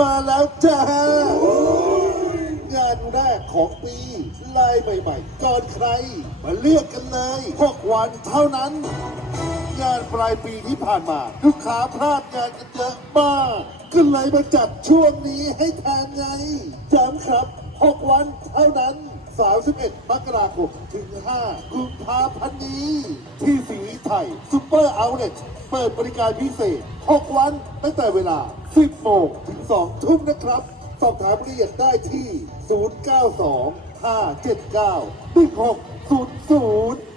มาแล้วจ้างานแรกของปีลายใหม่ๆก่อนใครมาเลือกกันเลย6 วันเท่านั้น งานปลายปีที่ผ่านมาลูกค้าพลาดงานกันเยอะมากก็เลยมาจัดช่วงนี้ให้แทนไงย้ำครับ6 วันเท่านั้น31 มกราคมถึง 5 กุมภาพันธ์นี้ที่สีไทยซุปเปอร์เอาท์เล็ตเปิดบริการพิเศษ6 วันตั้งแต่เวลา 10 โมงถึง 2 ทุ่มนะครับสอบถามรายละเอียดได้ที่ 092 579 1600